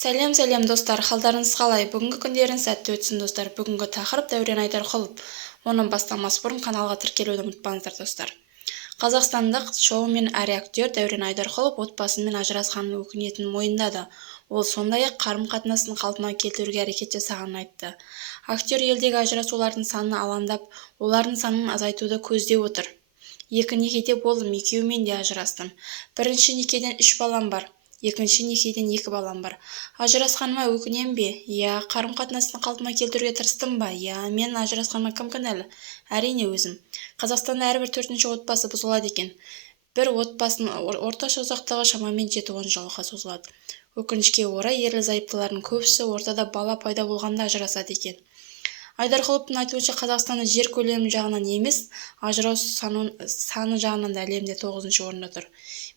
Сәлем достар, қалдарыңыз қалай? Бүгінгі күндеріңіз сәтті өтсін достар. Бүгінгі тақырып Дәурен Айдарқұлов. Оның бастамас бұрын каналға тіркелуді ұмытпаңыздар достар. Қазақстандық шоумен әрі актер Дәурен Айдарқұлов отбасымен ажырасқанын өкінетінін мойындады. Ол сондай-ақ қарым-қатынасын қалпына келтіруге әрекет жасағанын айтты. Актер елдегі ажырасулардың санын алаңдап, олардың санын азайтуды көздеп отыр. Екі некеде болдым, екеуімен де ажырастым. Бірінші некеден 3 балам бар. Екінші некеден 2 балам бар. Ажырасқаныма өкінем бе? Я, қарым-қатынасын қалпына келтіруге тырыстым ба? Я, мен ажырасқаныма кім кінәлі? Әрине өзім. Қазақстанда әрбір 4-ші отбасы бұзылады екен. Бір отбасының орташа ұзақтығы шамамен 7-10 жылға созылады. Өкінішке орай, ерлі-зайыптылардың көбісі ортада бала пайда болғанда ажырасады екен. Айдарқұловтың айтуынша, Қазақстанда жер көлемі жағынан емес, ажырасу саны жағынан да әлемде 9-ші орында тұр.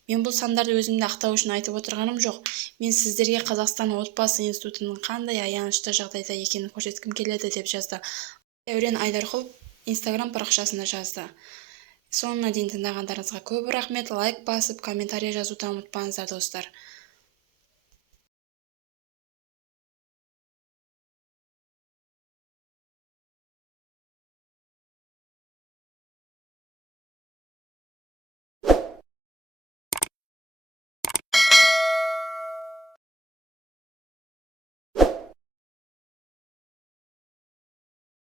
Мен бұл сандарды өзімді ақтау үшін айтып отырғаным жоқ. Мен сіздерге Қазақстан отбасы институтының қандай аянышты жағдайда екенін көрсеткім келеді, деп жазды Дәурен Айдарқұлов Instagram парақшасында жазды. Соңына дейін тыңдағандарыңызға көп рахмет. Лайк басып, комментарий жазуды ұмытпаңыздар достар.